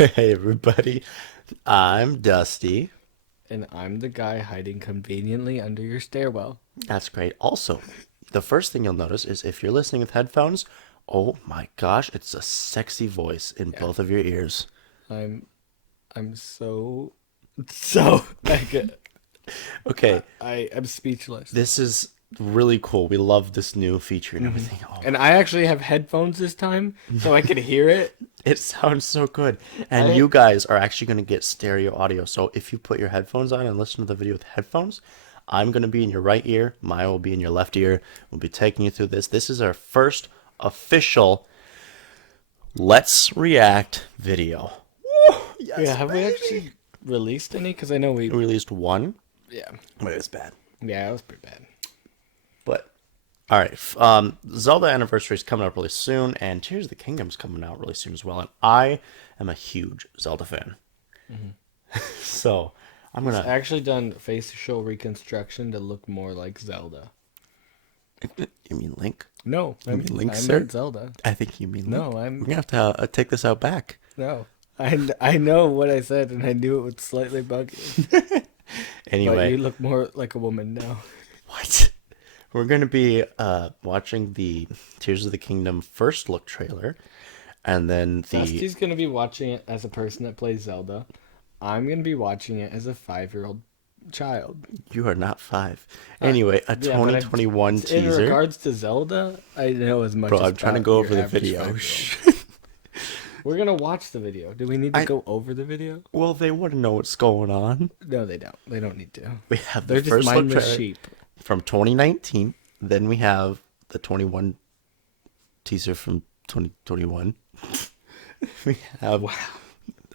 Hey everybody, I'm Dusty. And I'm the guy hiding conveniently under your stairwell. That's great. Also, the first thing you'll notice is if you're listening with headphones, oh my gosh, it's a sexy voice in Yeah. both of your ears. I'm I'm so like Okay, I am speechless. this is really cool. We love this new feature and everything. Oh And my, I actually have headphones this time, so I can hear it. it sounds so good. And I you guys are actually going to get stereo audio. So if you put your headphones on and listen to the video with headphones, I'm going to be in your right ear. Maya will be in your left ear. We'll be taking you through this. This is our first official Let's React video. Woo! Yeah, Yes, have we baby. actually released any? Because I know We released one, yeah. but it was bad. Yeah, it was pretty bad. But all right, Zelda Anniversary is coming up really soon, and Tears of the Kingdom's coming out really soon as well. And I am a huge Zelda fan, so I'm He's gonna. actually done facial reconstruction to look more like Zelda. You mean Link? No, You mean Link, I sir? meant Zelda. I think you mean Link. No, We're I'm gonna have to take this out back. no. I know what I said, and I knew it would slightly bug you. But Anyway, you look more like a woman now. what? We're gonna be watching the Tears of the Kingdom first look trailer, and then the Dusty's gonna be watching it as a person that plays Zelda. I'm gonna be watching it as a 5-year-old child. you are not five. Anyway, a Yeah, but 2021 in teaser. regards to Zelda, I know as much Bro, as I'm trying to about go your over the average video. 5-year-old. We're gonna watch the video. Do we need to I go over the video? Well, they wouldn't know what's going on. No, they don't. They don't need to. We have the They're just first look mindless trailer sheep. from 2019. Then we have the 21 teaser from 2021. We have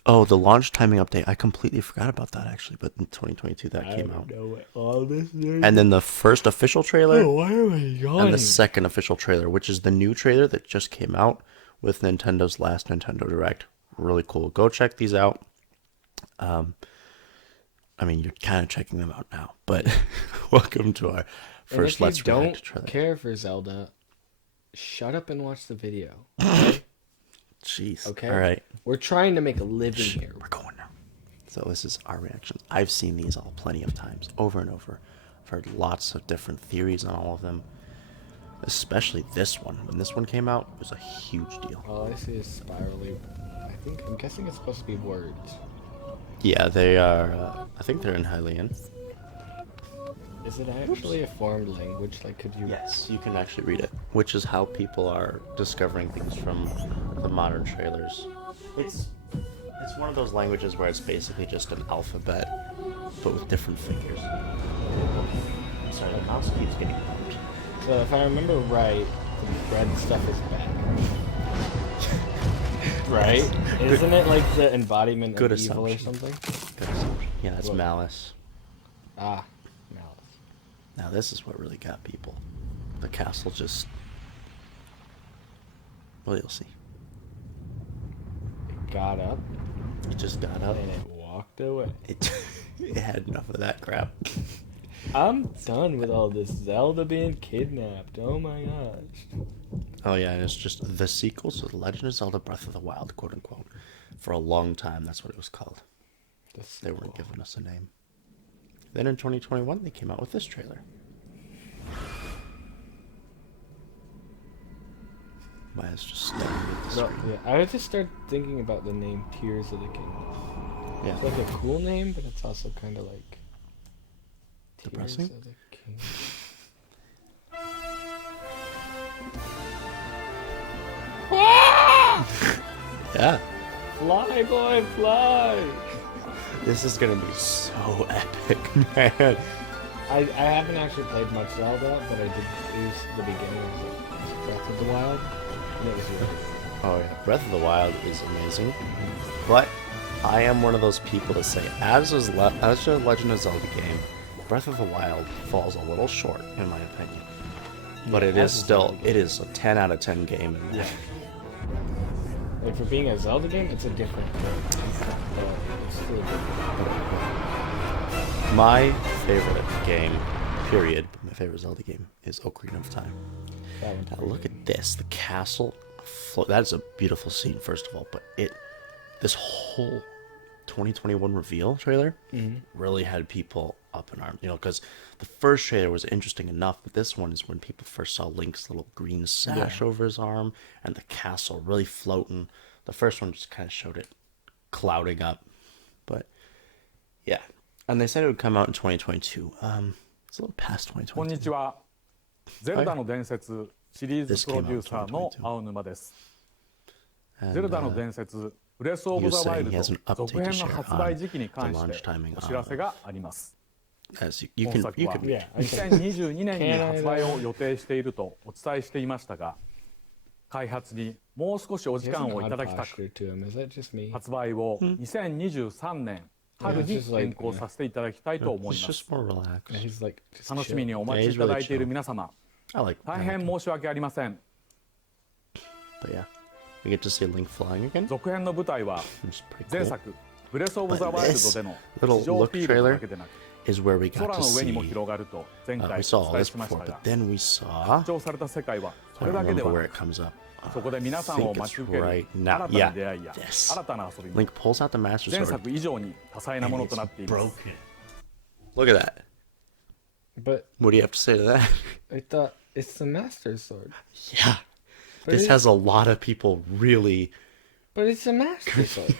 oh, the launch timing update. I completely forgot about that actually, but in 2022 that I came out. don't know what all this is. And then the first official trailer Oh, why am I and yawning? the second official trailer, which is the new trailer that just came out with Nintendo's last Nintendo Direct. Really cool. Go check these out. I mean, you're kind of checking them out now, but welcome to our And first if you Let's don't React trailer. care for Zelda, shut up and watch the video. Jeez. Okay? All right. We're trying to make a living Shh, here. we're going now. So this is our reactions. I've seen these all plenty of times, over and over. I've heard lots of different theories on all of them. Especially this one. When this one came out, it was a huge deal. All I see is spirally. I'm guessing it's supposed to be words. Yeah, they are. I think they're in Hylian. Is it actually a formed language? Like, could you? Yes, you can actually read it, which is how people are discovering things from the modern trailers. It's one of those languages where it's basically just an alphabet, but with different figures. I'm sorry, the mouse keeps getting bumped. So if I remember right, the red stuff is bad. Right? Isn't it like the embodiment Good of evil or assumption. something? Good assumption. Yeah, that's What? malice. Ah, malice. Now this is what really got people. The castle just. Well, you'll see. It got up It just got up. and it walked away. It, it had enough of that crap. I'm done with all this Zelda being kidnapped. Oh my gosh. Oh yeah, and it's just the sequel to The Legend of Zelda: Breath of the Wild, quote unquote. For a long time, that's what it was called. They weren't giving us a name. Then in 2021, they came out with this trailer. Maya's just staring at the No, screen. yeah, I would just start thinking about the name Tears of the Kingdom. Yeah. It's like a cool name, but it's also kind of like Depressing? Tears of the Kingdom. Yeah. Fly, boy, fly! This is gonna be so epic, man. I haven't actually played much Zelda, but I did use the beginning of Breath of the Wild, and it was really good. Oh yeah, Breath of the Wild is amazing, but I am one of those people that say, as a Legend of Zelda game, Breath of the Wild falls a little short, in my opinion. But Yeah, it as is a still, Zelda game. it is a 10 out of 10 game. In Yeah. that. Like, for being a Zelda game, it's a different game. But it's still good. My favorite game, period, my favorite Zelda game is Ocarina of Time. That one's Now pretty look good. at this, the castle. That is a beautiful scene, first of all, but it this whole 2021 reveal trailer really had people up in arms, because the first trailer was interesting enough, but this one is when people first saw Link's little green sash over his arm and the castle really floating. The first one just kind of showed it clouding up, but yeah. And they said it would come out in 2022. It's a little past 2022. こんにちは。ゼルダの伝説シリーズプロデューサーの青沼です。ゼルダの伝説ブレスオブザワイルド続編の発売時期に関してお知らせがあります。本作は2022年に発売を予定しているとお伝えしていましたが、開発にもう少しお時間をいただきたく、発売を2023年春に変更させていただきたいと思います。楽しみにお待ちいただいている皆様、大変申し訳ありません。続編の舞台は前作ブレスオブザワイルドでの地上フィールドだけでなく、空の上にも広がると前回お伝えしましたが、拡張された世界はそれだけではなく、そこで皆さんを待ち受ける新たな出会いや新たな遊びも前作以上に多彩なものとなっています。Look at that. But What do you have to say to that? I thought it's the Master Sword. Yeah. This has a lot of people really. But it's the Master Sword.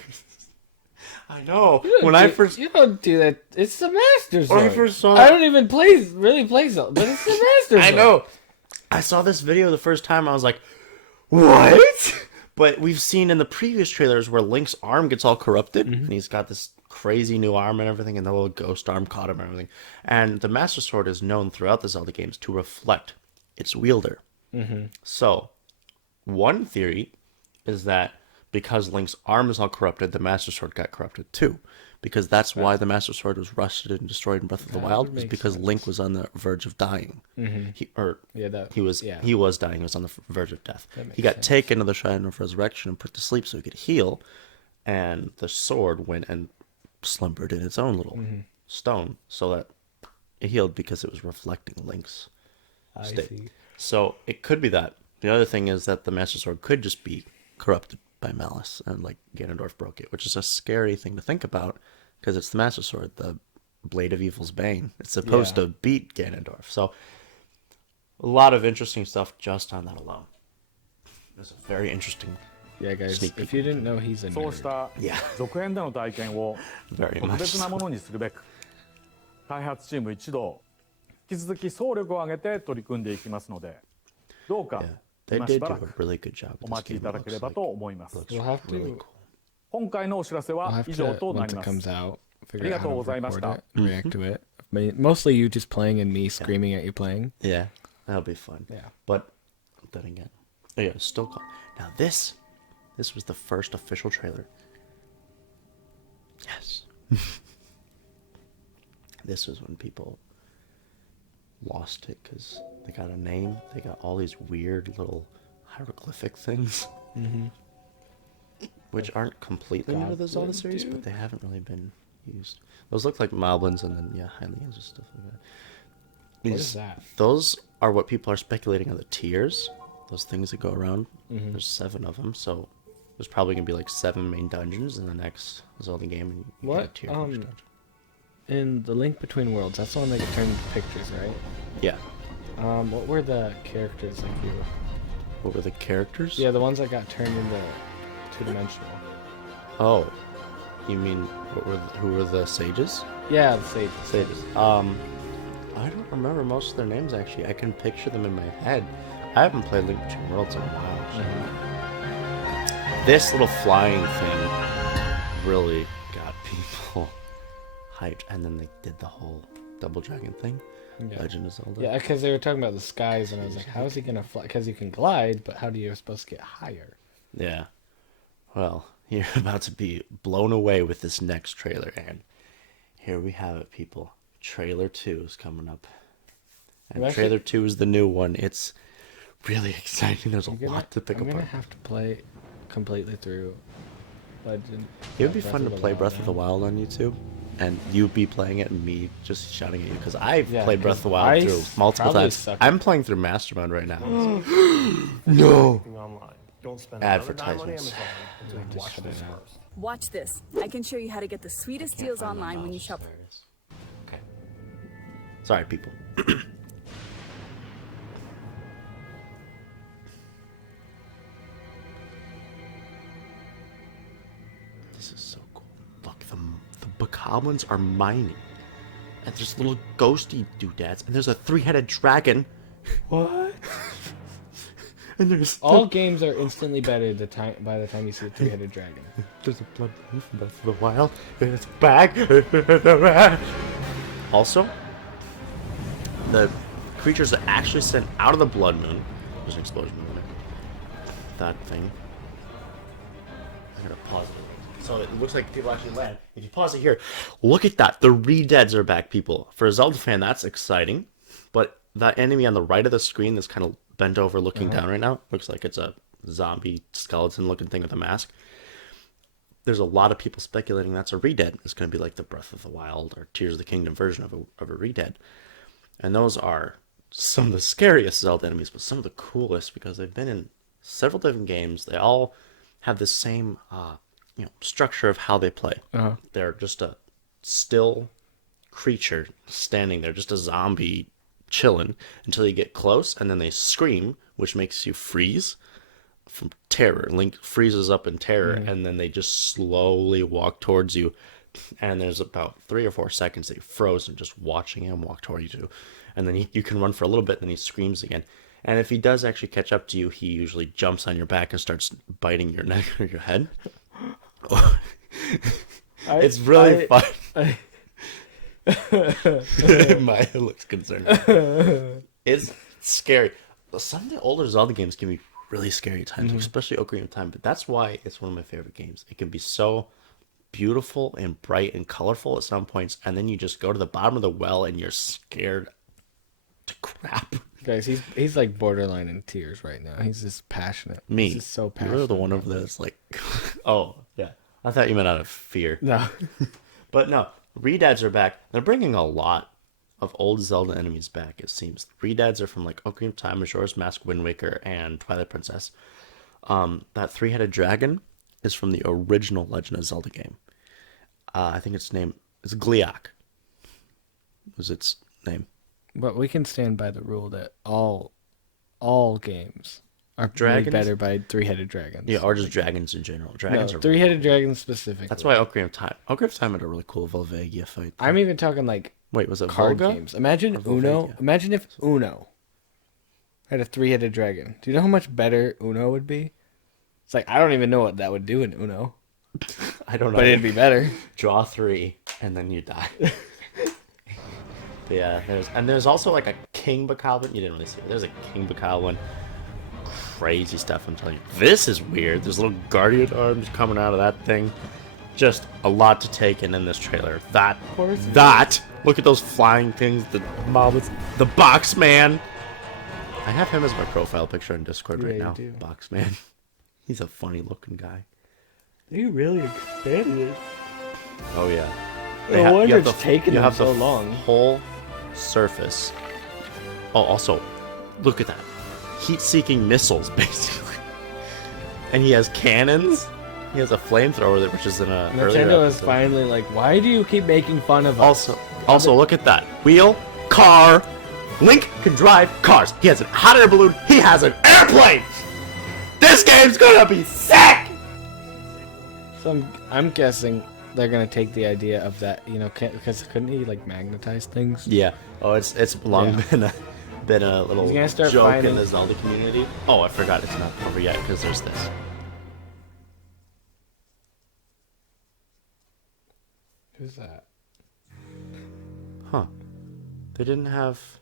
I know. You don't do that. It's the Master Sword. When I first saw I don't even really play Zelda, but it's the Master Sword. I know. I saw this video the first time. I was like, what? But we've seen in the previous trailers where Link's arm gets all corrupted, and he's got this crazy new arm and everything, and the little ghost arm caught him and everything. And the Master Sword is known throughout the Zelda games to reflect its wielder. So, one theory is that because Link's arm is all corrupted, the Master Sword got corrupted too. Because that's why the Master Sword was rusted and destroyed in Breath of the Wild, is because Link was on the verge of dying. He was dying. He was on the verge of death. He got taken to the Shrine of Resurrection and put to sleep so he could heal, and the sword went and slumbered in its own little stone, so that it healed because it was reflecting Link's state. So it could be that. The other thing is that the Master Sword could just be corrupted by malice, and like Ganondorf broke it, which is a scary thing to think about because it's the Master Sword, the blade of evil's bane. It's supposed to beat Ganondorf. So a lot of interesting stuff just on that alone. It's a very interesting. Yeah, guys. If you didn't know, he's a nerd. そうした続編での体験を特別なものにするべく、開発チーム一同引き続き総力を挙げて取り組んでいきますので、どうか今しばらくお待ちいただければと思います。今回のお知らせは以上となります。ありがとうございました。React to it. Mostly you just playing and me screaming at you playing. Yeah, that'll be fun. Yeah. But then again, it's still cool. Now this was the first official trailer. Yes. This was when people lost it because they got a name. They got all these weird little hieroglyphic things, which aren't completely new to the Zelda series, but they haven't really been used. Those look like Moblins and then Hylians and stuff like that. What is that? Those are what people are speculating are the tiers. Those things that go around. There's 7 of them, so there's probably gonna be like 7 main dungeons in the next Zelda game, and you get a tier for each dungeon. In the Link Between Worlds, that's the one that could turn into pictures, right? Yeah. What were the characters like you? What were the characters? Yeah, the ones that got turned into 2-dimensional. Oh, you mean who were the sages? Yeah, the sages. Sages. I don't remember most of their names actually. I can picture them in my head. I haven't played Link Between Worlds in a while. So. This little flying thing really got people hyped, and then they did the whole Double Dragon thing. Legend of Zelda. Yeah, because they were talking about the skies, and I was like, how is he gonna fly? Because you can glide, but how do you supposed to get higher? Yeah. Well, you're about to be blown away with this next trailer, and here we have it, people. Trailer 2 is coming up, and trailer 2 is the new one. It's really exciting. There's a lot to pick apart. I'm gonna have to play completely through Legend. It would be fun to play Breath of the Wild on YouTube. And you be playing it and me just shouting at you because I've played Breath of the Wild through multiple times. I'm playing through Master Mode right now. No. Don't spend another dime on advertisements. Amazon until you watch this first. Watch this. I can show you how to get the sweetest deals online when you shop. Okay. Sorry, people. This is so cool. Look, the bokoblins are mining. And there's little ghosty doodads. And there's a three-headed dragon. What? And there's All games are instantly better by the time you see a three-headed dragon. There's a blood moon from Breath of the Wild. It's back. Also, the creatures that actually sent out of the blood moon. There's an explosion over there. That thing. I gotta pause it. So it looks like people actually land. If you pause it here, look at that. The re-deads are back, people. For a Zelda fan, that's exciting. But that enemy on the right of the screen that's kind of bent over looking down right now, looks like it's a zombie skeleton looking thing with a mask. There's a lot of people speculating that's a re-dead. It's going to be like the Breath of the Wild or Tears of the Kingdom version of a re-dead. And those are some of the scariest Zelda enemies, but some of the coolest because they've been in several different games. They all have the same structure of how they play. They're just a still creature standing there, just a zombie chilling until you get close, and then they scream, which makes you freeze from terror. Link freezes up in terror, and then they just slowly walk towards you, and there's about 3 or 4 seconds that you're frozen just watching him walk towards you, and then you can run for a little bit, and then he screams again. And if he does actually catch up to you, he usually jumps on your back and starts biting your neck or your head. It's really fun. Maya looks concerned. It's scary. Some of the older Zelda games can be really scary at times, especially Ocarina of Time. But that's why it's one of my favorite games. It can be so beautiful and bright and colorful at some points, and then you just go to the bottom of the well and you're scared to crap. Guys, he's like borderline in tears right now. He's just passionate. Me, He's just so passionate. You're the one over there that's like, oh yeah. I thought you meant out of fear. No. But no, Re-Dads are back. They're bringing a lot of old Zelda enemies back, it seems. Re-Dads are from like Ocarina of Time, Majora's Mask, Wind Waker, and Twilight Princess. That three-headed dragon is from the original Legend of Zelda game. I think its name is Gleeok. Was its name. But we can stand by the rule that all games are Dragons? made better by three-headed dragons. Yeah, or just dragons in general. Dragons No, are three-headed dragons specifically. That's why Ocarina of Time. Ocarina of Time had a really cool Volvagia fight. I'm even talking like Wait, was it card Volga? games. Imagine Or Uno. Volvagia? Imagine if Uno had a three-headed dragon. Do you know how much better Uno would be? It's like I don't even know what that would do in Uno, I don't know. but it'd be better. Draw 3 and then you die. Yeah, there's also like a King Bokoblin. You didn't really see it. There's a King Bokoblin. Crazy stuff, I'm telling you. This is weird. There's little guardian arms coming out of that thing. Just a lot to take in this trailer. Look at those flying things. The Box Man. I have him as my profile picture on Discord right now. do. Box Man. He's a funny looking guy. They really expanded it. Oh yeah. No wonder it's taken them so the long. Whole surface. Oh, also, look at that. Heat-seeking missiles, basically. And he has cannons. He has a flamethrower, which is in a earlier Nintendo is episode. finally like, why do you keep making fun of us? Also, look at that. Wheel, car. Link can drive cars. He has a hot air balloon. He has an airplane. This game's gonna be sick. So I'm guessing they're gonna take the idea of that, because couldn't he like magnetize things? Yeah. Oh, it's long been a little He's gonna start joke finding- in the Zelda community. Oh, I forgot it's not over yet because there's this. Who's that? Huh. They didn't have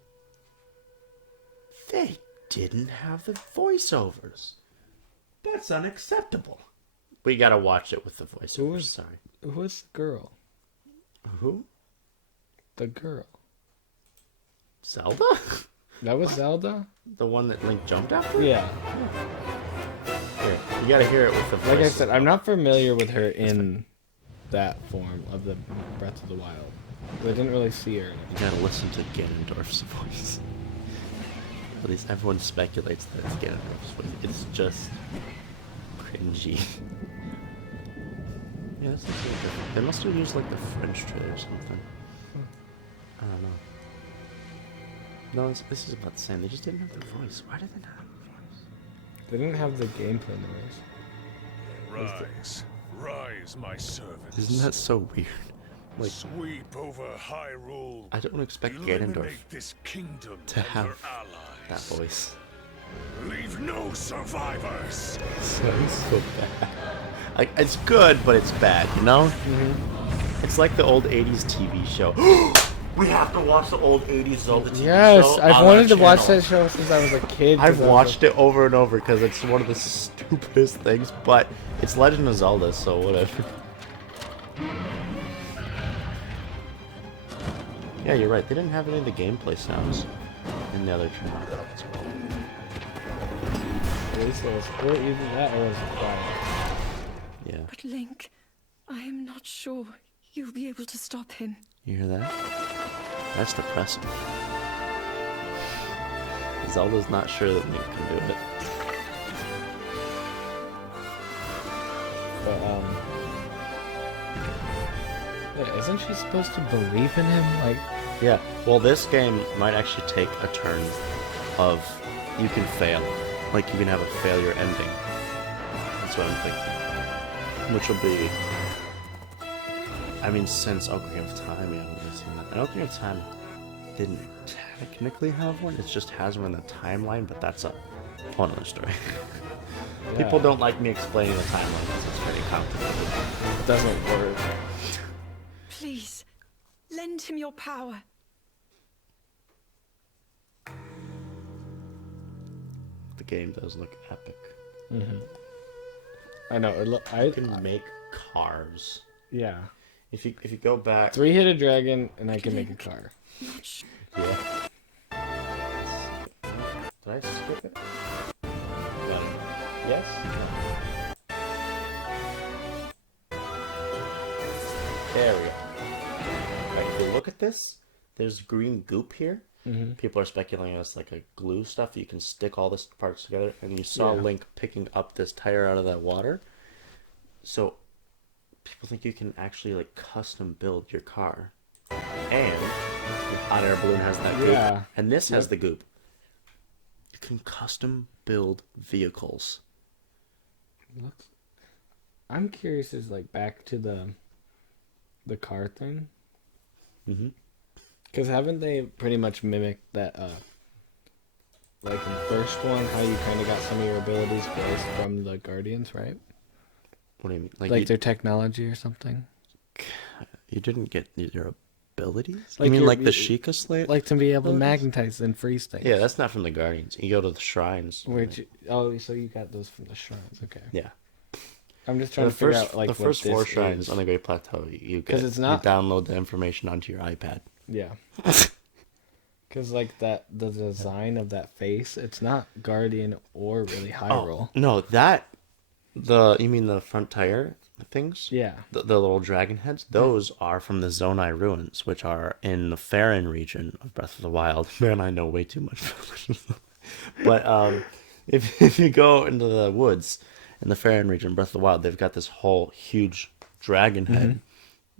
the voiceovers. That's unacceptable. We gotta watch it with the voiceovers. Sorry. Who was the girl? Who? The girl. Zelda? That was Zelda? The one that Link jumped after? Yeah. Here, you gotta hear it with the voice. Like I said, I'm not familiar with her in that form of the Breath of the Wild. I didn't really see her. You gotta listen to Ganondorf's voice. At least everyone speculates that it's Ganondorf's voice. It's just Cringy. Yeah, that's not so different. They must have used like the French trailer or something. I don't know. No, this is about the same. They just didn't have the voice. Why did they not have the voice? They didn't have the gameplay noise. Rise, rise, my servants. Isn't that so weird? Like, sweep over Hyrule. I don't expect Ganondorf Eliminate this kingdom to and have her allies. that voice. Leave no survivors. Sounds so bad. Like, it's good, but it's bad, you know? It's like the old 80s TV show. We have to watch the old 80s Zelda TV show. Yes, I've on wanted our to watch channel. that show since I was a kid. I've watched it over and over because it's one of the stupidest things, but it's Legend of Zelda, so whatever. Yeah, you're right. They didn't have any of the gameplay sounds in the other channel. At least it was, or even that, or was it quiet? Yeah. But Link, I am not sure you'll be able to stop him. You hear that? That's depressing. Zelda's not sure that Link can do it. But yeah, isn't she supposed to believe in him? Like, Yeah, well, this game might actually take a turn of you can fail. Like, you can have a failure ending. That's what I'm thinking. Which will be... I mean, since Ocarina of Time, we haven't really seen that. And Ocarina of Time didn't technically have one. It just has one in the timeline, but that's a whole other story. People don't like me explaining the timeline because it's very complicated. it doesn't work. Please, lend him your power. The game does look epic. I know. You can make cars. Yeah. If you go back... 3 hit a dragon, and I can make a car. Not sure. Yeah. Did I skip it? No. Yes? There we go. Right, if you look at this, there's green goop here. People are speculating it's like a glue stuff. You can stick all this parts together, and you saw Link picking up this tire out of that water. So people think you can actually like custom build your car. And the hot air balloon has that goop, Yeah. and this has the goop. You can custom build vehicles. I'm curious. Is like back to the car thing. Because haven't they pretty much mimicked that? Like in the first one, how you kind of got some of your abilities based from the Guardians, right? What do you mean? Like their technology or something. You didn't get your abilities? Like You mean your- like the Sheikah Slate? Like to be able to magnetize and freeze things. Yeah, that's not from the Guardians. You go to the shrines. So you got those from the shrines, okay. Yeah. I'm just trying to figure out like the first what four this shrines is. on the Great Plateau, you 'Cause get, it's not- you download the information onto your iPad. Yeah. Because like the design of that face, it's not Guardian or really Hyrule. No, you mean the front tire things? Yeah. The little dragon heads? Those are from the Zonai ruins, which are in the Faron region of Breath of the Wild. Man, I know way too much. But if you go into the woods in the Faron region of Breath of the Wild, they've got this whole huge dragon head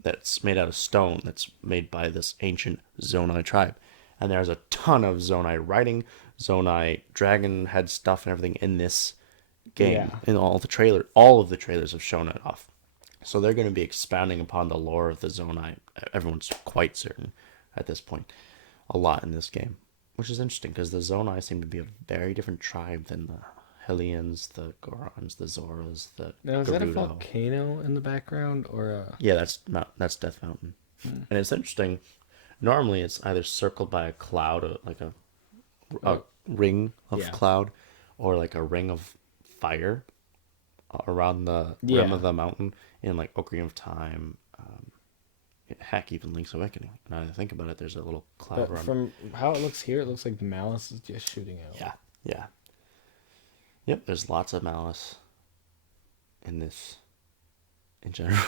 that's made out of stone that's made by this ancient Zonai tribe. And there's a ton of Zonai writing, Zonai dragon head stuff and everything in this game. Yeah. In all of the trailers have shown it off. So they're going to be expounding upon the lore of the Zonai. Everyone's quite certain at this point. A lot in this game. Which is interesting because the Zonai seem to be a very different tribe than the Hylians, the Gorons, the Zoras, the Now is that a Gerudo. volcano in the background or a? Yeah, that's Death Mountain. And it's interesting. Normally it's either circled by a cloud, like a ring of cloud, or like a ring of fire around the rim of the mountain in like Ocarina of Time. Heck, even Link's Awakening. Now that I think about it, there's a little cloud But around. from how it looks here, it looks like Malice is just shooting out. Yeah. Yep, there's lots of malice in this in general.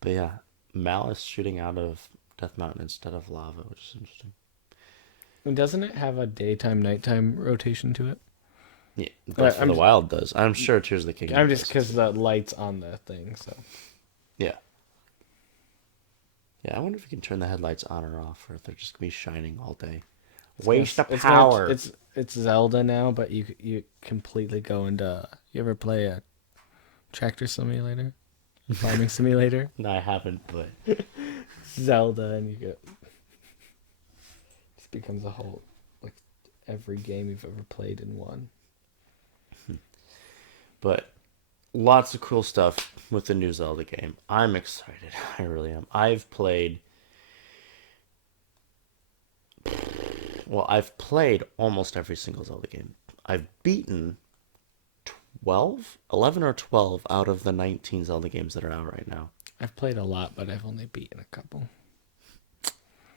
But yeah, malice shooting out of Death Mountain instead of lava, which is interesting. And doesn't it have a daytime nighttime rotation to it? Yeah, Breath of the Wild does. I'm sure Tears of the Kingdom I'm just does. because the light's on the thing, so. Yeah. Yeah, I wonder if you can turn the headlights on or off, or if they're just gonna be shining all day. Waste of power. It's Zelda now, but you completely go into. You ever play a tractor simulator, farming simulator? No, I haven't, but Zelda, and you get. It becomes a whole like every game you've ever played in one. but lots of cool stuff with the new Zelda game. I'm excited. I really am. I've played almost every single Zelda game. I've beaten 11 or 12 out of the 19 Zelda games that are out right now. I've played a lot, but I've only beaten a couple.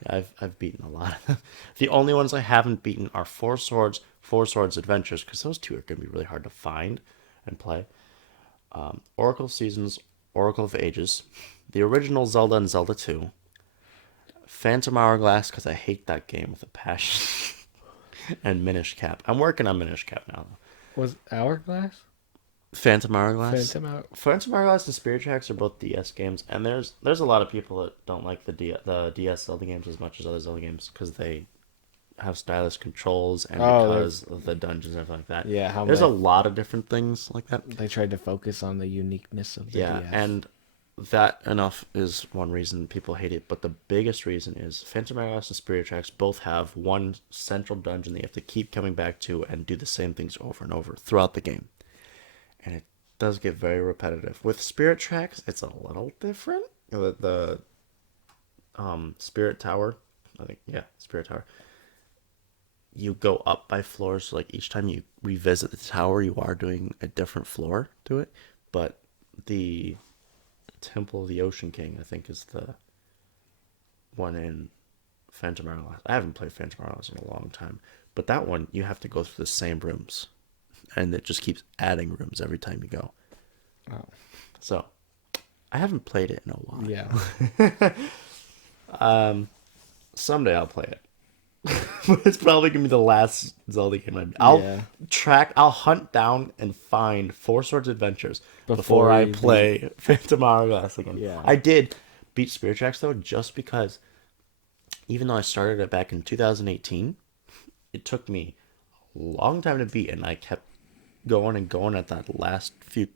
Yeah, I've beaten a lot of them. The only ones I haven't beaten are Four Swords Adventures, because those two are going to be really hard to find and play. Oracle Seasons, Oracle of Ages, the original Zelda and Zelda 2, Phantom Hourglass, because I hate that game with a passion, and Minish Cap. I'm working on Minish Cap now, though. Was Hourglass? Phantom Hourglass. Phantom Hourglass and Spirit Tracks are both DS games, and there's a lot of people that don't like the DS Zelda games as much as other Zelda games because they have stylus controls and because of the dungeons and everything like that. Yeah, there's a lot of different things like that. They tried to focus on the uniqueness of the DS. And that enough is one reason people hate it, but the biggest reason is Phantom Hourglass and Spirit Tracks both have one central dungeon that you have to keep coming back to and do the same things over and over throughout the game. And it does get very repetitive. With Spirit Tracks, it's a little different. The Spirit Tower, Spirit Tower. You go up by floors, so like each time you revisit the tower, you are doing a different floor to it. But the Temple of the Ocean King, I think, is the one in Phantom Hourglass. I haven't played Phantom Hourglass in a long time, but that one you have to go through the same rooms, and it just keeps adding rooms every time you go. Oh. So, I haven't played it in a while. Yeah. Someday I'll play it. But it's probably gonna be the last Zelda game I'll hunt down and find Four Swords Adventures before I play Phantom Hourglass again. Yeah. I did beat Spirit Tracks though, just because even though I started it back in 2018, it took me a long time to beat, and I kept going and going at that last few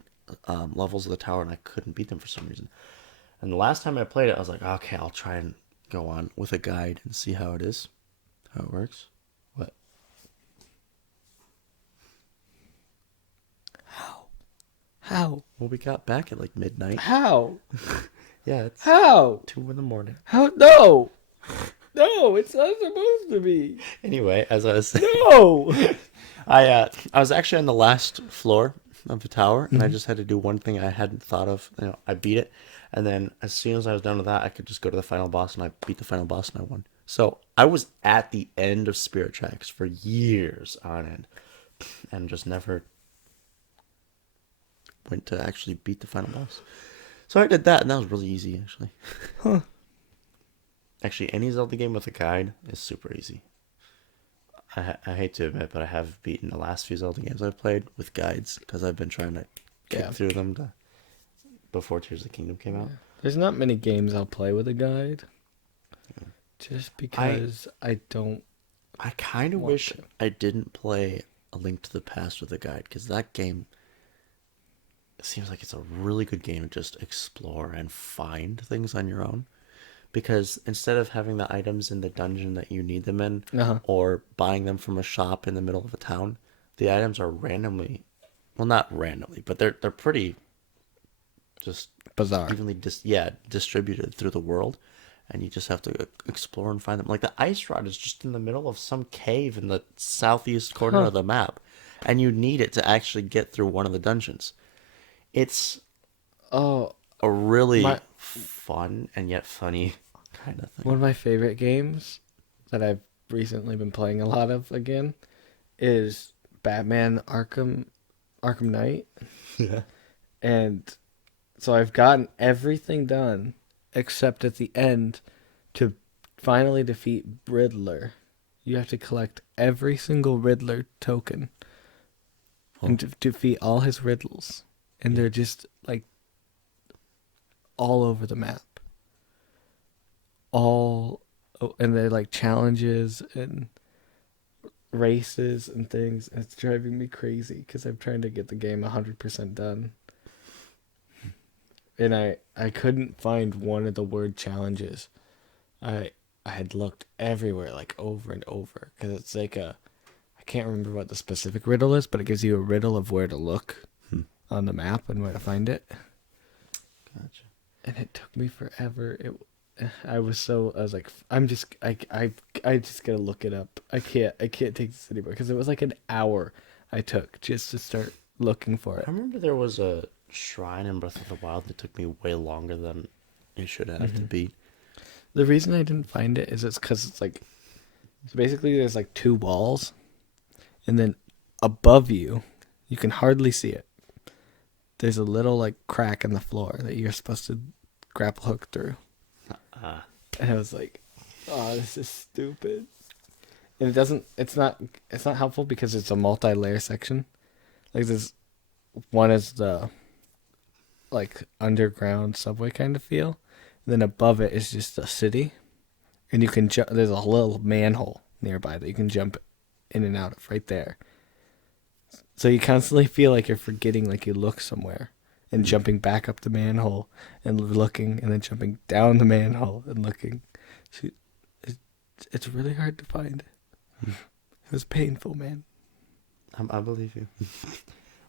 levels of the tower, and I couldn't beat them for some reason. And the last time I played it, I was like, okay, I'll try and go on with a guide and see how it is. How it works? What? How? Well, we got back at like midnight. How? Yeah, it's How? 2 a.m. How? No! No, it's not supposed to be. Anyway, as I was saying, No! I was actually on the last floor of the tower, and I just had to do one thing I hadn't thought of. I beat it, and then as soon as I was done with that, I could just go to the final boss, and I beat the final boss, and I won. So I was at the end of Spirit Tracks for years on end, and just never went to actually beat the final boss. So I did that, and that was really easy, actually. Huh. Actually, any Zelda game with a guide is super easy. I hate to admit, but I have beaten the last few Zelda games I've played with guides, because I've been trying to kick through them before Tears of the Kingdom came out. There's not many games I'll play with a guide. Just because I don't. I kind of wish I didn't play A Link to the Past with a guide, because that game seems like it's a really good game to just explore and find things on your own. Because instead of having the items in the dungeon that you need them in, or buying them from a shop in the middle of a town, the items are randomly, well, not randomly, but they're pretty just bizarre, evenly distributed through the world, and you just have to explore and find them. Like the ice rod is just in the middle of some cave in the southeast corner of the map, and you need it to actually get through one of the dungeons. It's a really fun and yet funny kind of thing. One of my favorite games that I've recently been playing a lot of again is Batman Arkham Knight. Yeah. And so I've gotten everything done except at the end to finally defeat Riddler. You have to collect every single Riddler token. and to defeat all his riddles, and they're just like all over the map. And they're like challenges and races and things. And it's driving me crazy because I'm trying to get the game 100% done. And I couldn't find one of the word challenges. I had looked everywhere, like over and over, because it's like I can't remember what the specific riddle is, but it gives you a riddle of where to look on the map and where to find it. Gotcha. And it took me forever. I was like, I just gotta look it up. I can't take this anymore because it was like an hour I took just to start looking for it. I remember there was a shrine in Breath of the Wild that took me way longer than it should have to beat. The reason I didn't find it is it's because it's like, so basically there's like 2 walls, and then above you can hardly see it. There's a little like crack in the floor that you're supposed to grapple hook through. And I was like, oh, this is stupid. And it's not helpful because it's a multi-layer section. Like this one is the like underground subway kind of feel. And then above it is just a city. And you can jump, there's a little manhole nearby that you can jump in and out of right there. So you constantly feel like you're forgetting, like you look somewhere. And jumping back up the manhole and looking, and then jumping down the manhole and looking. So it's really hard to find. It was painful, man. I believe you.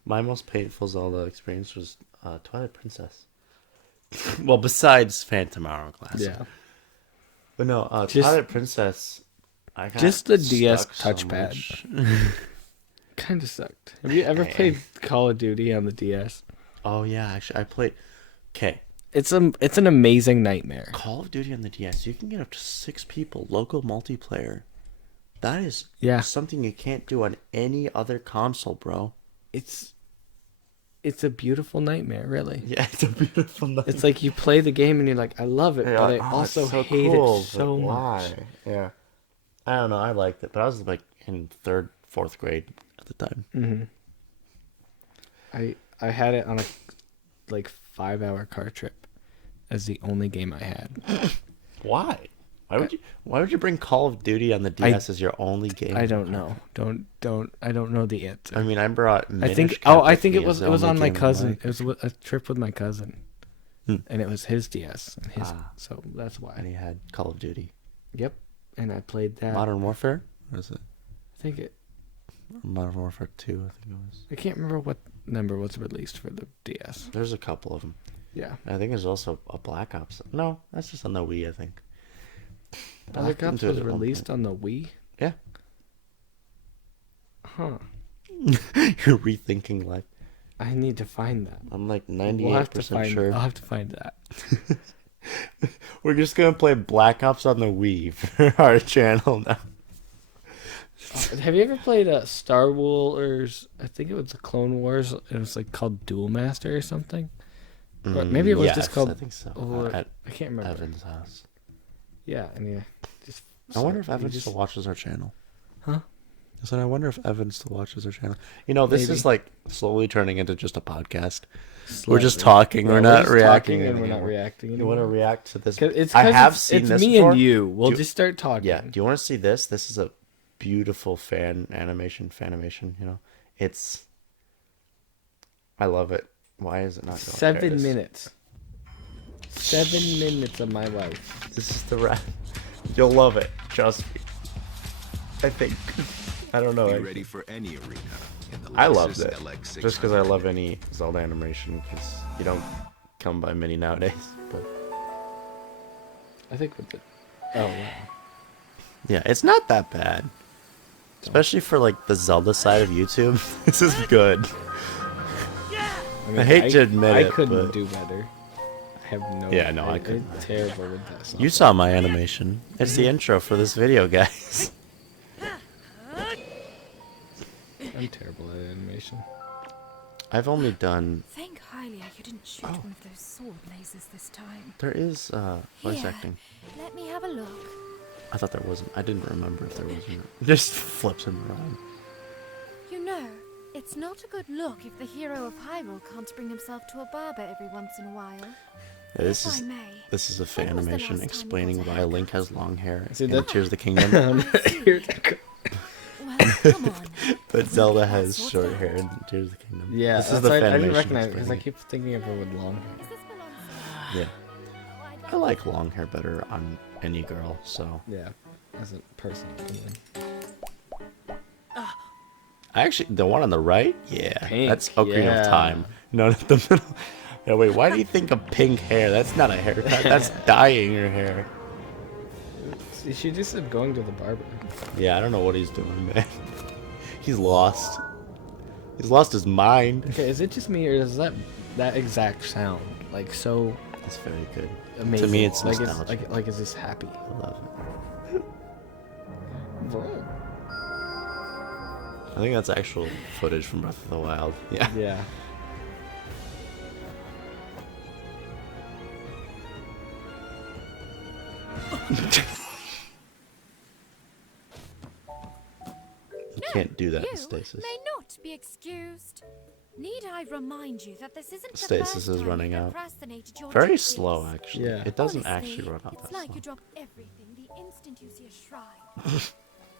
My most painful Zelda experience was Twilight Princess. Well, besides Phantom Hourglass. Yeah. But no, Twilight Princess. I got just the DS stuck touchpad. So Kind of sucked. Have you ever played Call of Duty on the DS? Oh yeah, actually, I played. Okay, It's an amazing nightmare. Call of Duty on the DS. You can get up to 6 people local multiplayer. That is something you can't do on any other console, bro. It's a beautiful nightmare, really. Yeah, it's a beautiful nightmare. It's like you play the game and you're like, I love it, but I also hate it so much. Yeah, I don't know. I liked it, but I was like in 3rd, 4th grade at the time. Mm-hmm. I had it on a like 5-hour car trip as the only game I had. Why? Why would you bring Call of Duty on the DS as your only game? I don't know. I don't know the answer. I mean, I brought. I think it was on my cousin. It was a trip with my cousin, and it was his DS, and so that's why. And he had Call of Duty. Yep, and I played that. Modern Warfare? What is it? I think it. Modern Warfare 2, I think it was. I can't remember what number was released for the DS. There's a couple of them. Yeah. I think there's also a Black Ops. No, that's just on the Wii, I think. Black Ops was released on the Wii? Yeah. Huh. You're rethinking life. I need to find that. I'm like 98% sure. I'll have to find that. We're just going to play Black Ops on the Wii for our channel now. Have you ever played Star Wars? I think it was the Clone Wars. It was like called Duel Master or something. Or maybe it was just called. I think so. I can't remember. Evan's house. Yeah, and just. I wonder if Evan still watches our channel. Huh? I said, I wonder if Evan still watches our channel. You know, this is like slowly turning into just a podcast. We're just talking. We're not reacting. And we're not reacting. You want to react to this? I have seen this. It's me and you. We'll just start talking. Yeah. Do you want to see this? This is a beautiful fanimation. You know, I love it. Why is it not going? 7 minutes. 7 minutes of my life. This is the wrap. You'll love it. Trust me. I think. I don't know. Be ready for any arena. I loved it. Just because I love any Zelda animation, because you don't come by many nowadays. But I think with the. Oh wow. Yeah, it's not that bad. Especially for like the Zelda side of YouTube. This is good. I mean, I hate to admit it, I couldn't but do better. I have no. Yeah, no, I couldn't. I'm terrible with that stuff. You saw my animation. It's the intro for this video, guys. I'm terrible at animation. I've only done. Thank Hylia you didn't shoot one of those sword lasers this time. There is voice Here, acting. let me have a look. I thought there wasn't. I didn't remember if there was or not. Just flips him around. You know, It's not a good look if the hero of Hyrule can't bring himself to a barber every once in a while. Yeah, If I may, this is a when was the animation last time you explaining got a why Link haircut? has long hair See, in that- Tears of the Kingdom, I see. Well, come on. but Zelda We'll get that has sorted short out. hair in Tears of the Kingdom. Yeah, this is that's the why I didn't animation recognize it because I explaining keep thinking of her with long hair. Is this Bellon's? Yeah, I like long hair better on any girl. So Yeah, as a personal opinion. I actually the one on the right, yeah, Pink, that's Ocarina yeah. of Time. No, not the middle. Yeah, wait, why do you think of pink hair? That's not a haircut. That's dyeing your hair. See, she just said going to the barber. Yeah, I don't know what he's doing, man. He's lost. He's lost his mind. Okay, is it just me or is that exact sound like so That's very good. amazing? To me, it's like nostalgic. like is this happy? I love it. I think that's actual footage from Breath of the Wild. Yeah. Yeah. You can't do that in You stasis. may not be excused. Need I remind you that this isn't the Stasis first is time running you've out. procrastinated your Very duties. slow, actually. Yeah. It doesn't Honestly, actually run out it's that like slow. you drop everything the instant you see a shrine.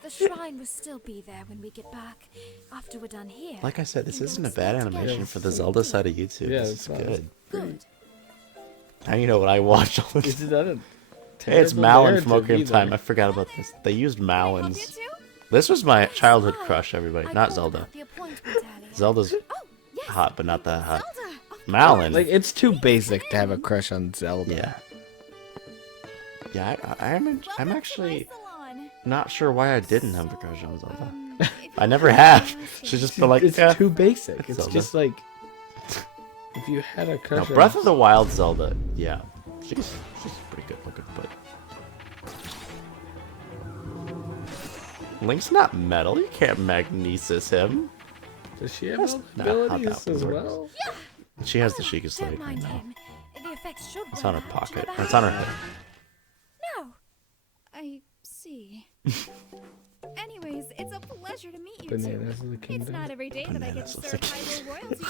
The shrine will still be there when we get back. After we're done here. Like I said, this we can isn't a go bad explore animation together. for the Zelda side of YouTube. Yeah, this it's is not- good. Good. Now you know what I watch all the Is that a Hey, it's terrible Malin from narrative Ocarina of either? Time. I forgot about this. They used Can I help you Malins. too? This was my childhood Hi. crush, everybody. I Not called Zelda. about the appointment earlier. Zelda's Oh, yes. hot, but not that hot. Zelda. Of Malin. Like it's too basic to have a crush on Zelda. Yeah. Yeah, I'm Welcome to my actually salon. not sure why I didn't have a crush on Zelda. If I you never don't have. mind She's just asking. been like, It's yeah. too basic. it's It's Zelda. just like if you had a No, crush on Breath of the Wild Zelda, yeah. She's pretty good looking, but Link's not metal. You can't magnesis him. Does she have That's not how abilities that as works. well? She has the Sheikah Don't Slate right mind now. him. The effects should It's wear on her out. pocket. Never Or it's on her have. head. No. I see. Anyways, it's a pleasure to meet you Bananas two. of the It's Kingdom. not every day that I get Bananas to of the serve Kingdom. Hyrule royalty.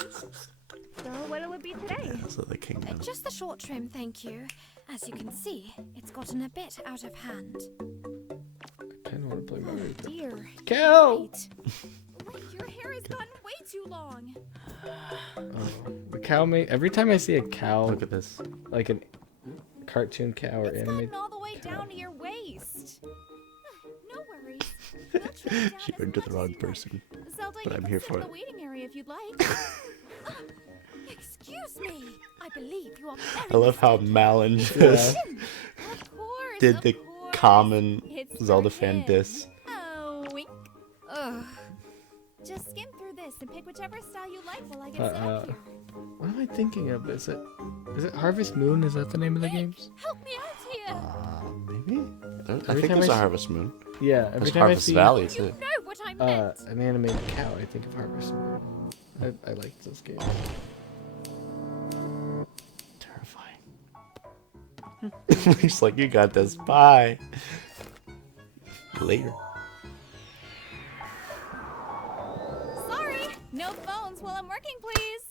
So what'll it be today? So the kingdom. Just the short trim, thank you. As you can see, it's gotten a bit out of hand. I kind of want to play Oh Mario. dear. Cow! Wait. Wait, your hair has gotten way too long. Oh, the cow may every time I see a cow, Look at this. like a cartoon cow or It's animated. gotten all the way cow. down to your waist. No worries. We'll trim it down She as went to much the as wrong you like. person. Zelda, but you I'm can here sit for in the it. waiting area if you'd like. Excuse me. I believe you are very I love how mistaken. Malin Yeah. just Of course, did of the course. common It's for Zelda fan him. diss. Oh, wink. Ugh. Just skim through this and pick whichever style you like while I get set up here. What am I thinking of? Is it Harvest Moon? Is that the name of the game? Help me out here. Maybe? I Every think time there's I a see- Harvest Moon. Yeah, every There's time I Harvest see Valley, You too. know what I meant. an animated cow, I think of Harvest Moon. I like this game. Terrifying. He's like, you got this. Bye. Later. Sorry, no phones while I'm working, please.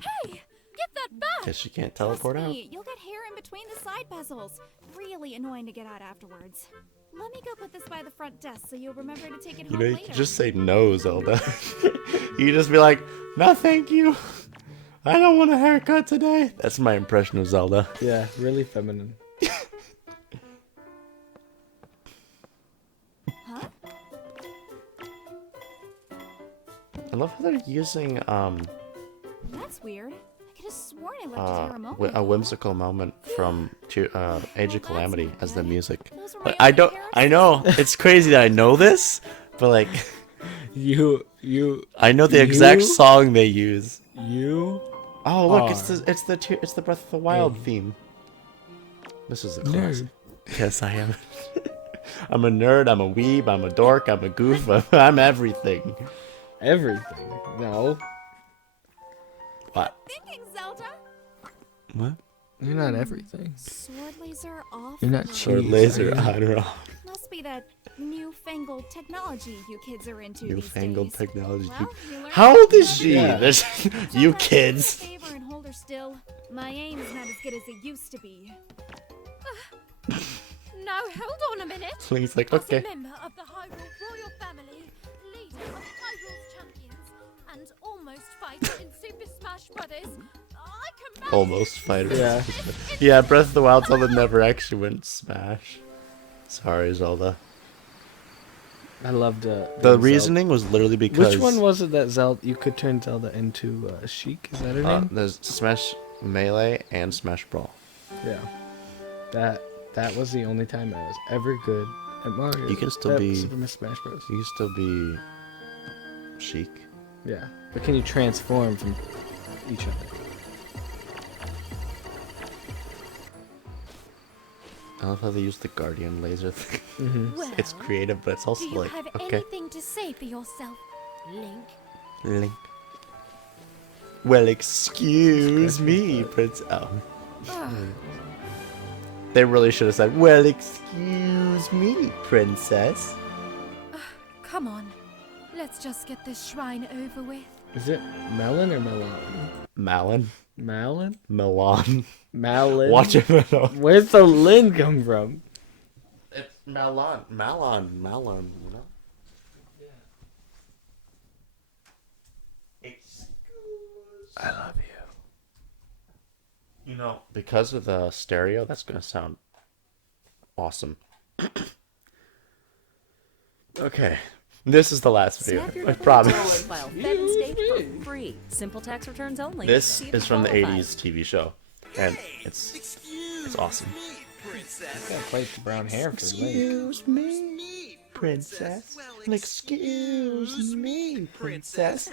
Hey, get that back. Guess she can't Trust teleport out. me, you'll get hair in between the side bezels. Really annoying to get out afterwards. Let me go put this by the front desk so you'll remember to take it You home know, you later. can just say no, Zelda. You just be like, no, thank you. I don't want a haircut today. That's my impression of Zelda. Yeah, really feminine. Huh? I love how they're using That's weird. I could have sworn I left it here a moment a ago. whimsical moment from Age of Calamity as the music. Those were Like, my I only don't. hairs. I know it's crazy that I know this, but like, You. I know the exact You? song they use. Oh look, are it's the Breath of the Wild theme. This is the classic. Yes, I am. I'm a nerd. I'm a weeb. I'm a dork. I'm a goof. I'm everything. Everything. No, What? Thinking, Zelda. What? you're not everything. Sword laser off. You're not low. Sword cheese. laser are you? on or off. Must must be that newfangled technology you kids are into Newfangled these days. technology. Well, you learn How old is something she? Yeah. There's Just you have to do me a kids. favor and hold her still. My aim is not as good as it used to be. Now, hold on a minute. Link's like, As okay. a member of the Hyrule royal family, leader of Hyrule's champions, and almost fighter in Super Smash Brothers, I can Almost fighter. Yeah. Yeah, Breath of the Wild Zelda never actually went Smash. Sorry, Zelda. I loved The Zelda. reasoning was literally because Which one was it that Zelda you could turn Zelda into Sheik? Is that her name? there's Smash Melee and Smash Brawl. Yeah. That was the only time I was ever good at Mario. You can still be- Super Smash Bros. You can still be Sheik. Yeah. But can you transform from each other? I love how they use the Guardian laser thing. Well, It's creative, but it's also do you like, have okay, anything to say for yourself, Link? Link. Well, excuse me, Prince. Oh. They really should have said, well, excuse me, Princess. Come on, let's just get this shrine over with. Is it Melon or Melon? Malon. Malon? Milan. Malon. Watch it, Malon. Where's the Lin come from? It's Malon. Malon. Malon, you know? Excuse. I love you. You know, because of the stereo, that's going to sound awesome. Okay. This is the last video. Snap your I little promise. doll and file Fed and State for free. Simple tax returns only. This See if is you from the qualify. 80s TV show. And it's awesome. Gotta play the brown hair for Link. Excuse me, princess. Excuse me, princess.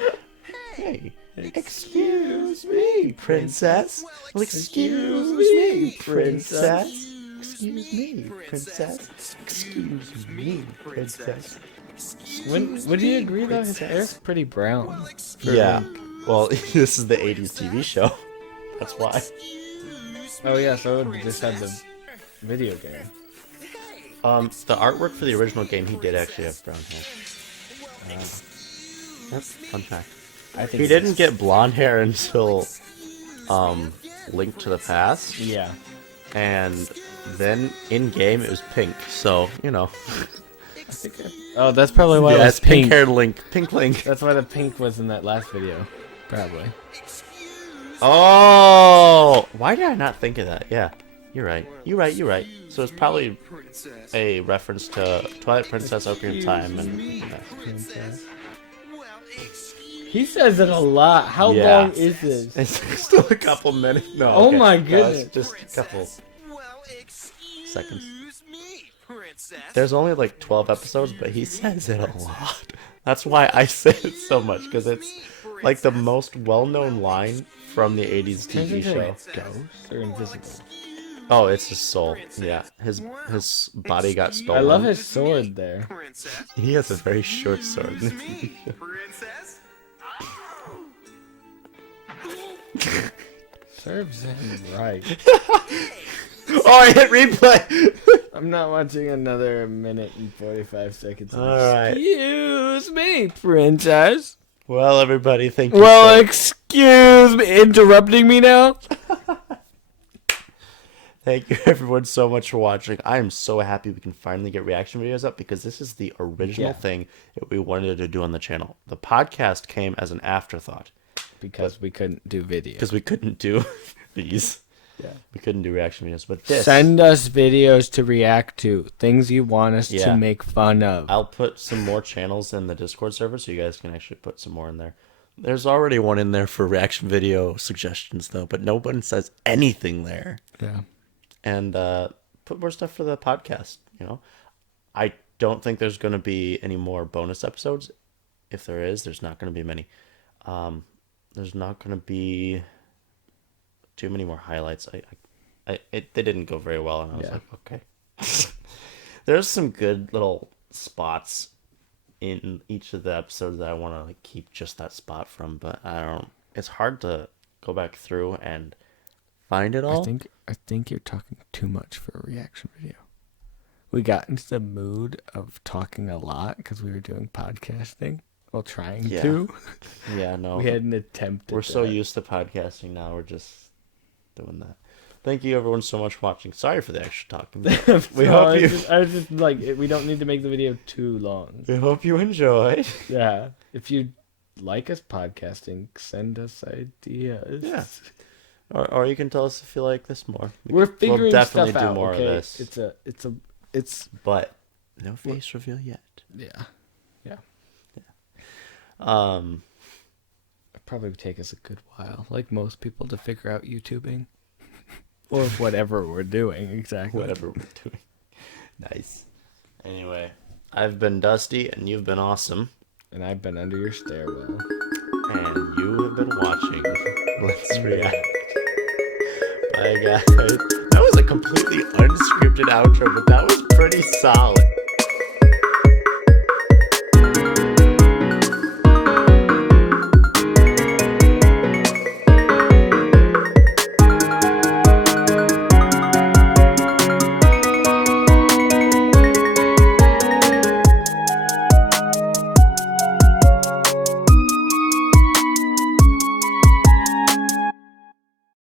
Hey, excuse me, princess. Excuse me, princess. Excuse me, princess. Excuse me, princess. Would you agree though? His hair's pretty brown. for Yeah. Link. Well, this is the 80s TV show. That's why. Oh yeah, so it would just have the video game. The artwork for the original game, he did actually have brown hair. That's fun fact. I think He didn't get blonde hair until Link to the Past, Yeah. and then in game it was pink. So you know, Oh, that's probably why it yeah, was it's pink-haired Link, pink Link. That's why the pink was in that last video. Probably. Oh, why did I not think of that? Yeah, you're right. You're right. So it's probably a reference to Twilight Princess, Ocarina of Time, and yeah. He says it a lot. How Yeah. long is this? It's still a couple minutes. No. Oh okay. my No, goodness. it's just a couple seconds. There's only like 12 episodes, but he says it a lot. That's why I say it so much, because it's like the most well-known line from the 80s TV show. Ghost or invisible? Oh, it's his soul. Yeah, his body got stolen. I love his sword there. He has a very short sword. Serves him right. Oh, I hit replay. I'm not watching another minute and 45 seconds. All right. Excuse me, princess. Well, everybody, thank you. Well, excuse me, interrupting me now. Thank you everyone so much for watching. I am so happy we can finally get reaction videos up, because this is the original thing that we wanted to do on the channel. The podcast came as an afterthought Because we couldn't do video. because we couldn't do these. Yeah. We couldn't do reaction videos, but this Send us videos to react to. Things you want us Yeah. to make fun of. I'll put some more channels in the Discord server so you guys can actually put some more in there. There's already one in there for reaction video suggestions though, but no one says anything there. Yeah. And put more stuff for the podcast, you know. I don't think there's going to be any more bonus episodes. If there is, there's not going to be many. There's not going to be too many more highlights. They didn't go very well, and I was Yeah. like, okay. There's some good little spots in each of the episodes that I want to like keep just that spot from, but I don't. It's hard to go back through and find it all. I think you're talking too much for a reaction video. we got into the mood of talking a lot because we were doing podcasting. Well, trying to. Yeah, no. We had an attempt at We're so that. used to podcasting now, we're just doing that. Thank you everyone so much for watching. Sorry for the extra talking. We hope you I was just like, we don't need to make the video too long. We hope you enjoyed. Yeah. If you like us podcasting, send us ideas. Yeah. Or you can tell us if you like this more. We're figuring we'll definitely stuff do out, more okay? of this. It's But no face reveal yet. yeah. Um It'd probably take us a good while, like most people, to figure out YouTubing. Or whatever we're doing, exactly. Whatever we're doing. Nice. Anyway, I've been Dusty and you've been awesome. And I've been under your stairwell. And you have been watching Let's React. Bye guys. That was a completely unscripted outro, but that was pretty solid.